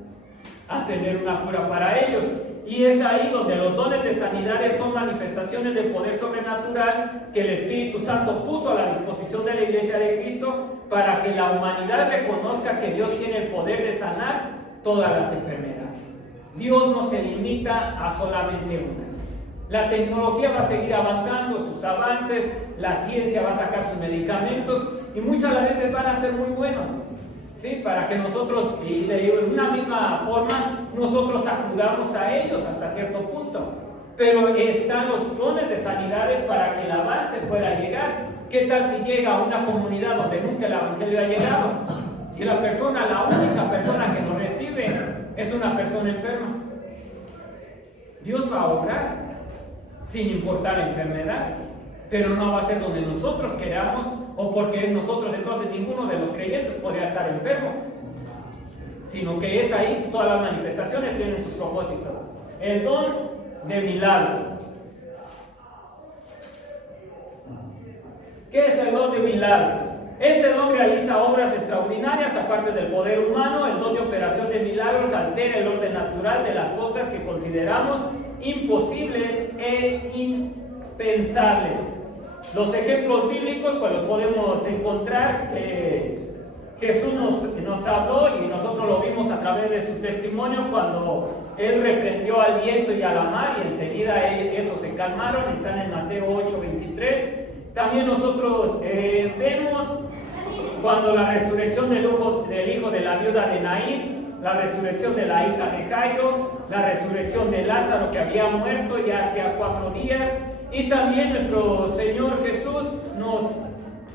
a tener una cura para ellos. Y es ahí donde los dones de sanidades son manifestaciones de poder sobrenatural que el Espíritu Santo puso a la disposición de la Iglesia de Cristo para que la humanidad reconozca que Dios tiene el poder de sanar todas las enfermedades. Dios no se limita a solamente unas. La tecnología va a seguir avanzando, sus avances, la ciencia va a sacar sus medicamentos y muchas veces van a ser muy buenos. ¿Sí? Para que nosotros, y de una misma forma, nosotros acudamos a ellos hasta cierto punto. Pero están los dones de sanidades para que el avance pueda llegar. ¿Qué tal si llega a una comunidad donde nunca el evangelio ha llegado? Y la única persona que nos recibe es una persona enferma. Dios va a obrar, sin importar la enfermedad. Pero no va a ser donde nosotros queramos, o porque nosotros entonces ninguno de los creyentes podría estar enfermo. sino que es ahí, todas las manifestaciones tienen su propósito. El don de milagros. ¿Qué es el don de milagros? Este don realiza obras extraordinarias aparte del poder humano. El don de operación de milagros altera el orden natural de las cosas que consideramos imposibles e impensables. Los ejemplos bíblicos pues los podemos encontrar que Jesús nos habló y nosotros lo vimos a través de su testimonio cuando Él reprendió al viento y a la mar y enseguida esos se calmaron. Están en Mateo 8:23. También nosotros vemos cuando la resurrección del hijo de la viuda de Naín, la resurrección de la hija de Jairo, la resurrección de Lázaro que había muerto ya hacía 4 días, y también nuestro Señor Jesús nos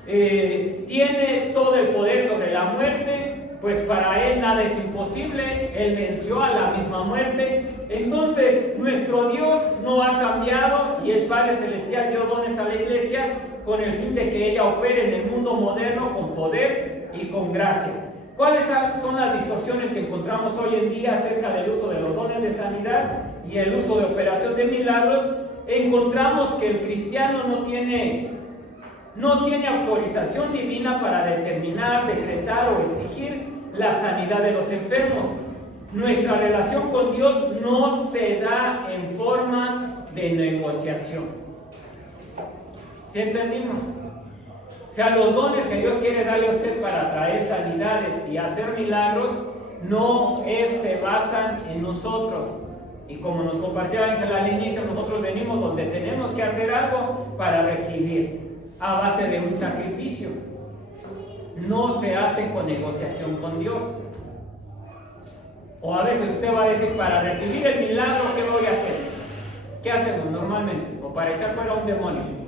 tiene todo el poder sobre la muerte, pues para Él nada es imposible, Él venció a la misma muerte. Entonces nuestro Dios no ha cambiado y el Padre Celestial dio dones a la iglesia con el fin de que ella opere en el mundo moderno con poder y con gracia. ¿Cuáles son las distorsiones que encontramos hoy en día acerca del uso de los dones de sanidad y el uso de operación de milagros? Encontramos que el cristiano no tiene autorización divina para determinar, decretar o exigir la sanidad de los enfermos. Nuestra relación con Dios no se da en forma de negociación. ¿Sí entendimos? O sea, los dones que Dios quiere darle a ustedes para traer sanidades y hacer milagros no se basan en nosotros. Y como nos compartió Ángel al inicio, nosotros venimos donde tenemos que hacer algo para recibir, a base de un sacrificio. No se hace con negociación con Dios. O a veces usted va a decir, para recibir el milagro, ¿qué voy a hacer? ¿Qué hacemos normalmente? O para echar fuera un demonio.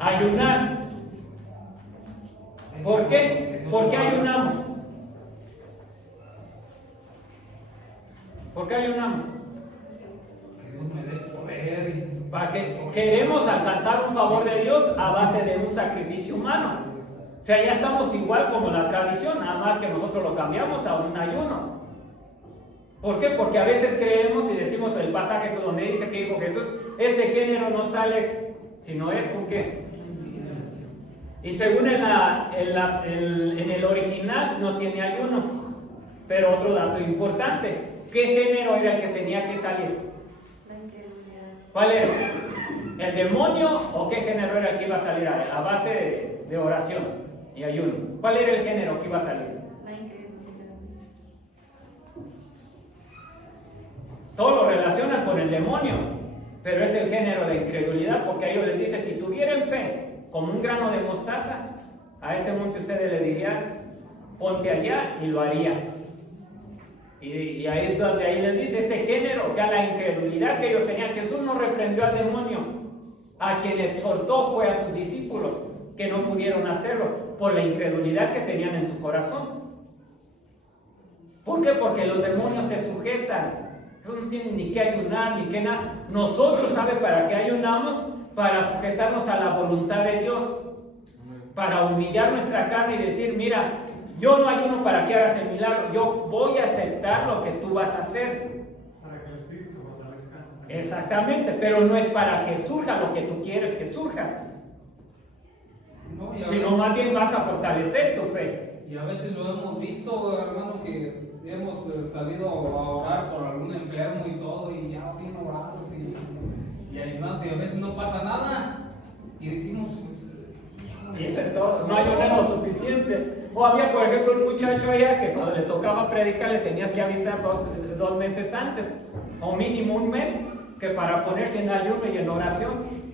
Ayunar. ¿Por qué? ¿Por qué ayunamos? ¿Por qué ayunamos? Que Dios me dé poder. Para que queremos alcanzar un favor de Dios a base de un sacrificio humano. O sea, ya estamos igual como la tradición, nada más que nosotros lo cambiamos a un ayuno. ¿Por qué? Porque a veces creemos y decimos el pasaje donde dice que dijo Jesús, este género no sale, sino es con qué. Y según en el original no tiene ayuno. Pero otro dato importante, ¿qué género era el que tenía que salir? ¿Cuál era? ¿El demonio o qué género era el que iba a salir a base de oración y ayuno? ¿Cuál era el género que iba a salir? Todo lo relacionan con el demonio, pero es el género de incredulidad, porque a ellos les dice, si tuvieran fe como un grano de mostaza, a este monte ustedes le dirían, ponte allá, y lo haría. Y ahí es donde ahí les dice este género, o sea, la incredulidad que ellos tenían. Jesús no reprendió al demonio, a quien exhortó fue a sus discípulos, que no pudieron hacerlo, por la incredulidad que tenían en su corazón. ¿Por qué? Porque los demonios se sujetan. Ellos no tienen ni que ayunar, ni que nada. Nosotros, ¿sabe para qué ayunamos? Para sujetarnos a la voluntad de Dios. Para humillar nuestra carne y decir, mira, yo no ayuno para que hagas el milagro. Yo voy a aceptar lo que tú vas a hacer. Para que el espíritu se fortalezca. Exactamente, pero no es para que surja lo que tú quieres que surja. No, Sino más bien vas a fortalecer tu fe. Y a veces lo hemos visto, hermano, que hemos salido a orar por algún enfermo y todo, y ya bien orados y ayudamos, y a veces no pasa nada. Y decimos, pues, Y ese todo, no ayunamos suficiente. O había, por ejemplo, un muchacho allá que cuando le tocaba predicar le tenías que avisar dos meses antes, o mínimo un mes, que para ponerse en ayuno y en oración.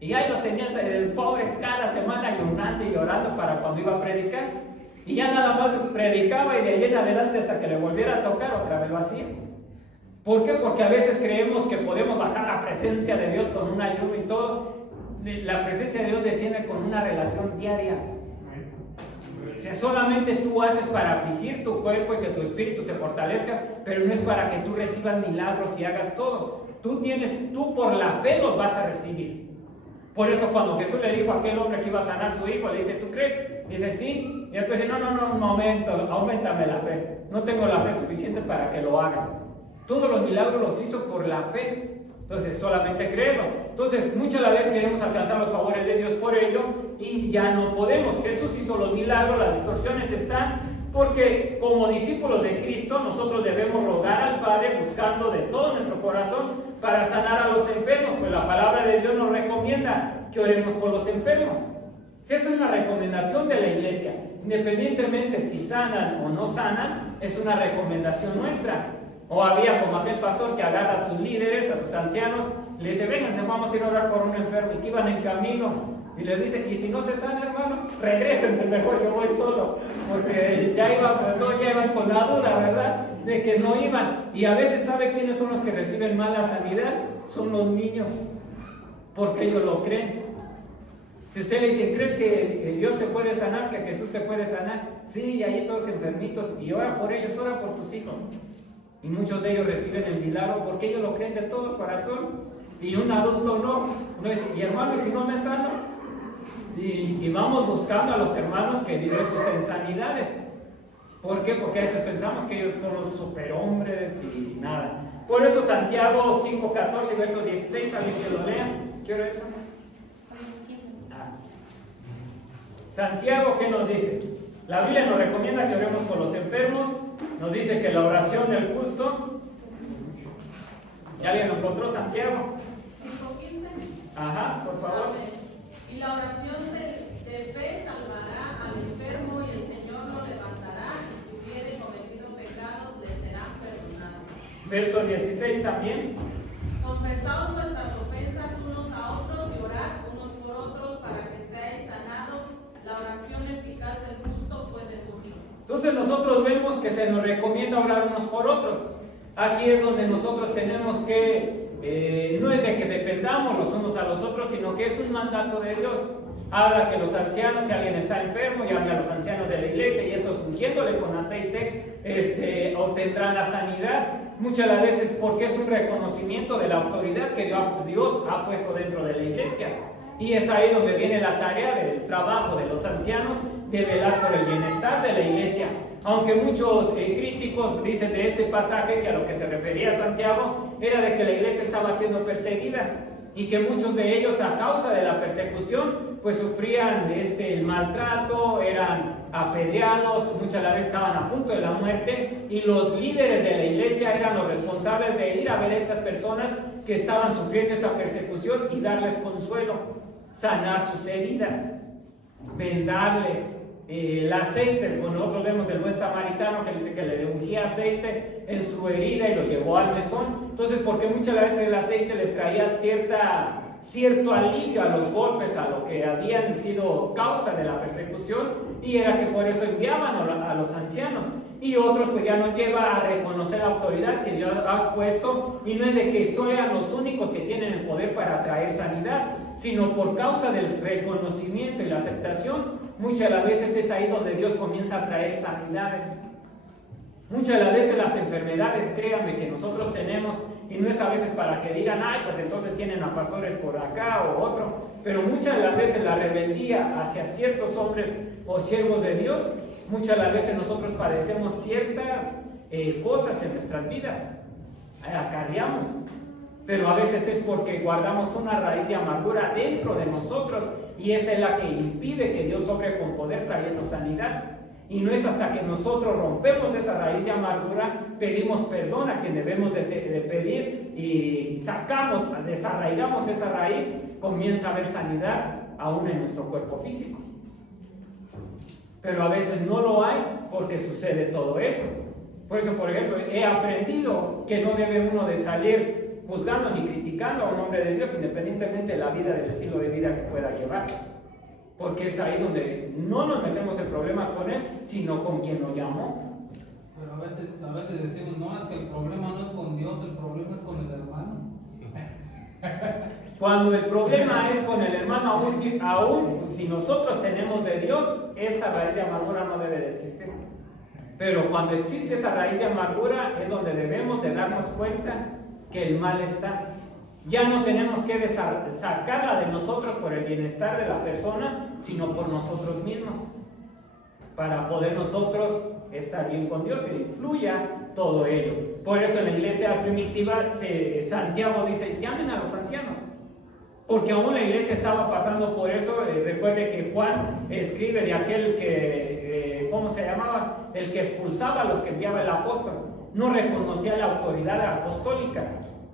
Y ahí lo tenías el pobre cada semana ayunando y orando para cuando iba a predicar. Y ya nada más predicaba y de ahí en adelante hasta que le volviera a tocar otra vez lo hacía. ¿Por qué? Porque a veces creemos que podemos bajar la presencia de Dios con un ayuno y todo. La presencia de Dios desciende con una relación diaria. O sea, solamente tú haces para afligir tu cuerpo y que tu espíritu se fortalezca, pero no es para que tú recibas milagros y hagas todo. Tú por la fe los vas a recibir. Por eso cuando Jesús le dijo a aquel hombre que iba a sanar a su hijo, le dice, ¿tú crees? Dice, sí. Y después dice, no, un momento, aumentame la fe. No tengo la fe suficiente para que lo hagas. Todos los milagros los hizo por la fe. Entonces, solamente créelo. Entonces, muchas veces queremos alcanzar los favores de Dios por ello y ya no podemos. Jesús hizo los milagros, las distorsiones están, porque como discípulos de Cristo, nosotros debemos rogar al Padre buscando de todo nuestro corazón para sanar a los enfermos, pues la palabra de Dios nos recomienda que oremos por los enfermos. Esa es una recomendación de la iglesia. Independientemente si sanan o no sanan, es una recomendación nuestra. O había como aquel pastor que agarra a sus líderes, a sus ancianos, le dice, vénganse, vamos a ir a orar por un enfermo, y que iban en camino, y les dice, y si no se sana, hermano, regrésense, mejor yo voy solo, porque ya iban con la duda, ¿verdad?, de que no iban. Y a veces, ¿sabe quiénes son los que reciben más la sanidad? Son los niños, porque ellos lo creen. Si usted le dice, ¿crees que Dios te puede sanar, que Jesús te puede sanar? Sí, y ahí todos enfermitos, y ora por ellos, ora por tus hijos. Y muchos de ellos reciben el milagro porque ellos lo creen de todo corazón. Y un adulto no. Uno dice, y hermano, ¿y si no me sano? Y vamos buscando a los hermanos que viven sus insanidades. ¿Por qué? Porque a veces pensamos que ellos son los superhombres y nada. Por eso Santiago 5:14, verso 16, alguien que lo lea. ¿Qué hora es? Santiago, ¿qué nos dice? La Biblia nos recomienda que oremos por los enfermos. Nos dice que la oración del justo. ¿Y alguien lo encontró, Santiago? 5:15. Ajá, por favor. Amén. Y la oración de fe salvará al enfermo y el Señor lo levantará, y si hubiere cometido pecados le serán perdonados. Verso 16 también. Confesaos vuestras ofensas unos a otros y orad unos por otros para que seáis sanados. La oración eficaz del justo puede mucho. Entonces nosotros vemos que se nos recomienda orar unos por otros. Aquí es donde nosotros tenemos que, no es de que dependamos los unos a los otros, sino que es un mandato de Dios. Habla que los ancianos, si alguien está enfermo, llame a los ancianos de la iglesia y estos ungiéndole con aceite, obtendrán la sanidad. Muchas de las veces porque es un reconocimiento de la autoridad que Dios ha puesto dentro de la iglesia. Y es ahí donde viene la tarea del trabajo de los ancianos, de velar por el bienestar de la iglesia. Aunque muchos críticos dicen de este pasaje que a lo que se refería Santiago era de que la iglesia estaba siendo perseguida y que muchos de ellos, a causa de la persecución, pues sufrían el maltrato, eran apedreados, muchas veces estaban a punto de la muerte, y los líderes de la iglesia eran los responsables de ir a ver a estas personas que estaban sufriendo esa persecución y darles consuelo, sanar sus heridas, vendarles. El aceite, bueno, nosotros vemos del buen samaritano que dice que le ungía aceite en su herida y lo llevó al mesón. Entonces, porque muchas veces el aceite les traía cierto alivio a los golpes, a lo que habían sido causa de la persecución, y era que por eso enviaban a los ancianos. Y otros pues ya nos lleva a reconocer la autoridad que Dios ha puesto, y no es de que sean los únicos que tienen el poder para traer sanidad, sino por causa del reconocimiento y la aceptación. Muchas de las veces es ahí donde Dios comienza a traer sanidades. Muchas de las veces las enfermedades, créanme, que nosotros tenemos, y no es a veces para que digan, ay, pues entonces tienen a pastores por acá o otro, pero muchas de las veces la rebeldía hacia ciertos hombres o siervos de Dios, muchas de las veces nosotros padecemos ciertas cosas en nuestras vidas, acarreamos, pero a veces es porque guardamos una raíz de amargura dentro de nosotros, y esa es la que impide que Dios obre con poder trayendo sanidad. Y no es hasta que nosotros rompemos esa raíz de amargura, pedimos perdón a quien debemos de pedir y desarraigamos esa raíz, comienza a haber sanidad aún en nuestro cuerpo físico. Pero a veces no lo hay porque sucede todo eso. Por eso, por ejemplo, he aprendido que no debe uno de salir juzgando ni criticando a un hombre de Dios, independientemente de la vida, del estilo de vida que pueda llevar. Porque es ahí donde no nos metemos en problemas con él, sino con quien lo llamó. Pero a veces decimos, no, es que el problema no es con Dios, el problema es con el hermano. Cuando el problema es con el hermano, aún si nosotros tenemos de Dios, esa raíz de amargura no debe de existir. Pero cuando existe esa raíz de amargura es donde debemos de darnos cuenta que el mal está. Ya no tenemos que sacarla de nosotros por el bienestar de la persona, sino por nosotros mismos. para poder nosotros estar bien con Dios y fluya todo ello. Por eso en la iglesia primitiva Santiago dice, llamen a los ancianos, porque aún la iglesia estaba pasando por eso. Recuerde que Juan escribe de aquel que, ¿cómo se llamaba? El que expulsaba a los que enviaba el apóstol, no reconocía la autoridad apostólica.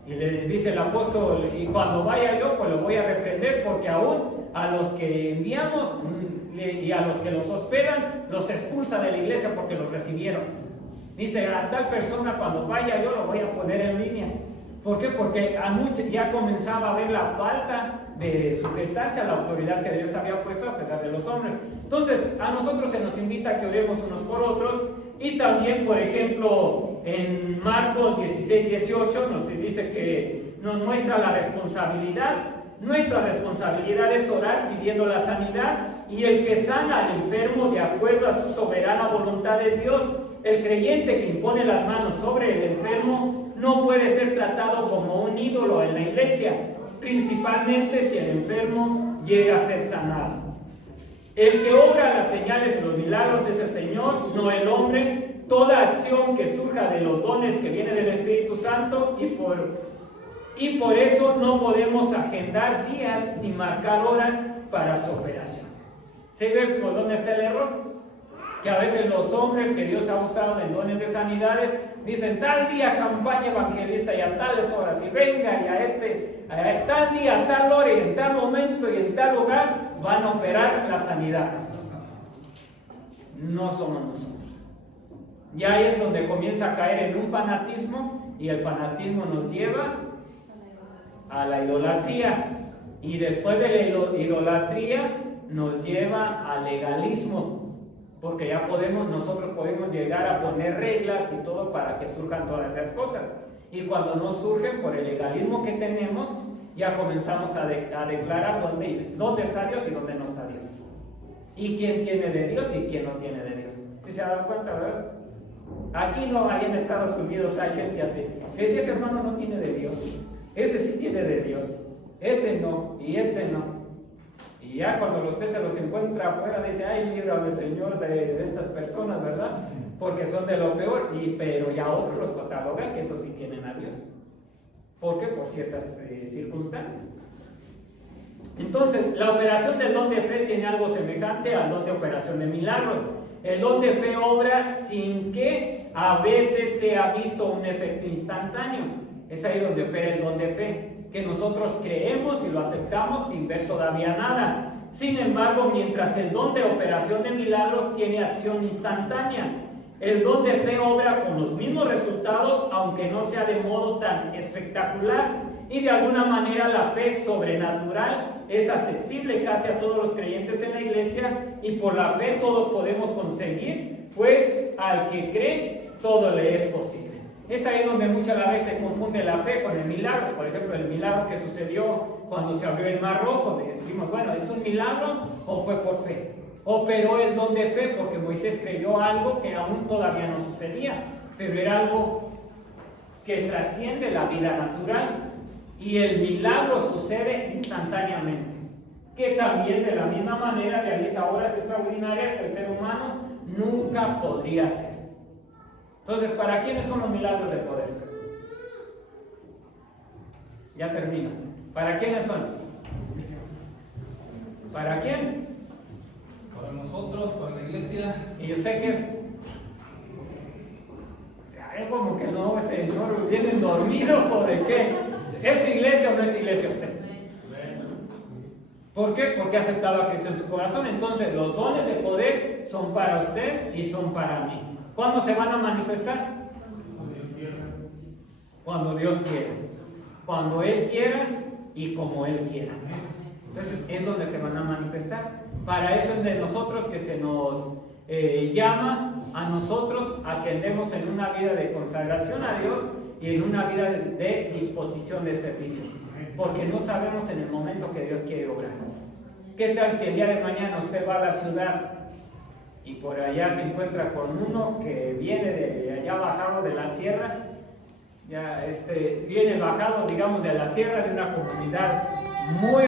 Y le dice el apóstol, y cuando vaya yo, pues lo voy a reprender, porque aún a los que enviamos y a los que los hospedan, los expulsa de la iglesia porque los recibieron. Dice, a tal persona cuando vaya yo lo voy a poner en línea. ¿Por qué? Porque a muchos ya comenzaba a ver la falta de sujetarse a la autoridad que Dios había puesto a pesar de los hombres. Entonces, a nosotros se nos invita a que oremos unos por otros. Y también, por ejemplo, en Marcos 16-18 nos dice que nos muestra la responsabilidad. Nuestra responsabilidad es orar pidiendo la sanidad, y el que sana al enfermo de acuerdo a su soberana voluntad es Dios. El creyente que impone las manos sobre el enfermo no puede ser tratado como un ídolo en la iglesia, principalmente si el enfermo llega a ser sanado. El que obra las señales y los milagros es el Señor, no el hombre. Toda acción que surja de los dones que viene del Espíritu Santo, y por eso no podemos agendar días ni marcar horas para su operación. ¿Se ve por dónde está el error? Que a veces los hombres que Dios ha usado en dones de sanidades dicen tal día campaña evangelista y a tales horas, y venga, y a tal día, a tal hora, y en tal momento y en tal lugar van a operar las sanidades. No somos nosotros. Ya ahí es donde comienza a caer en un fanatismo, y el fanatismo nos lleva a la idolatría, y después de la idolatría nos lleva al legalismo, porque ya nosotros podemos llegar a poner reglas y todo para que surjan todas esas cosas, y cuando no surgen por el legalismo que tenemos, ya comenzamos a declarar dónde está Dios y dónde no está Dios, y quién tiene de Dios y quién no tiene de Dios. ¿Sí se dan cuenta, verdad? Aquí no, hay en Estados Unidos hay gente así, que dice, ese hermano no tiene de Dios, ese sí tiene de Dios, ese no, y este no. Y ya cuando usted se los encuentra afuera, dice, ay, líbrame, Señor, de estas personas, ¿verdad? Porque son de lo peor, pero ya otros los catalogan que esos sí tienen a Dios. ¿Por qué? Por ciertas circunstancias. Entonces, la operación del don de fe tiene algo semejante al don de operación de milagros. El don de fe obra sin que a veces sea visto un efecto instantáneo. Es ahí donde opera el don de fe, que nosotros creemos y lo aceptamos sin ver todavía nada. Sin embargo, mientras el don de operación de milagros tiene acción instantánea, el don de fe obra con los mismos resultados, aunque no sea de modo tan espectacular, y de alguna manera la fe sobrenatural es accesible casi a todos los creyentes en la iglesia, y por la fe todos podemos conseguir, pues al que cree todo le es posible. Es ahí donde muchas veces se confunde la fe con el milagro. Por ejemplo, el milagro que sucedió cuando se abrió el Mar Rojo. Decimos, bueno, ¿es un milagro o fue por fe? Operó el don de fe porque Moisés creyó algo que aún todavía no sucedía, pero era algo que trasciende la vida natural. Y el milagro sucede instantáneamente, que también de la misma manera realiza obras extraordinarias que el ser humano nunca podría hacer. Entonces, ¿para quiénes son los milagros de poder? Ya termino. ¿Para quiénes son? ¿Para quién? Para nosotros, para la iglesia. ¿Y usted qué es? Ay, como que no, Señor, ¿vienen dormidos o de qué? ¿Es iglesia o no es iglesia usted? ¿Por qué? Porque ha aceptado a Cristo en su corazón. Entonces, los dones de poder son para usted y son para mí. ¿Cuándo se van a manifestar? Cuando Dios quiera. Cuando Él quiera y como Él quiera. Entonces es donde se van a manifestar. Para eso es de nosotros que se nos llama a nosotros a que andemos en una vida de consagración a Dios y en una vida de disposición de servicio. Porque no sabemos en el momento que Dios quiere obrar. ¿Qué tal si el día de mañana usted va a la ciudad y por allá se encuentra con uno que viene de allá bajado de la sierra? Ya viene bajado, digamos, de la sierra, de una comunidad muy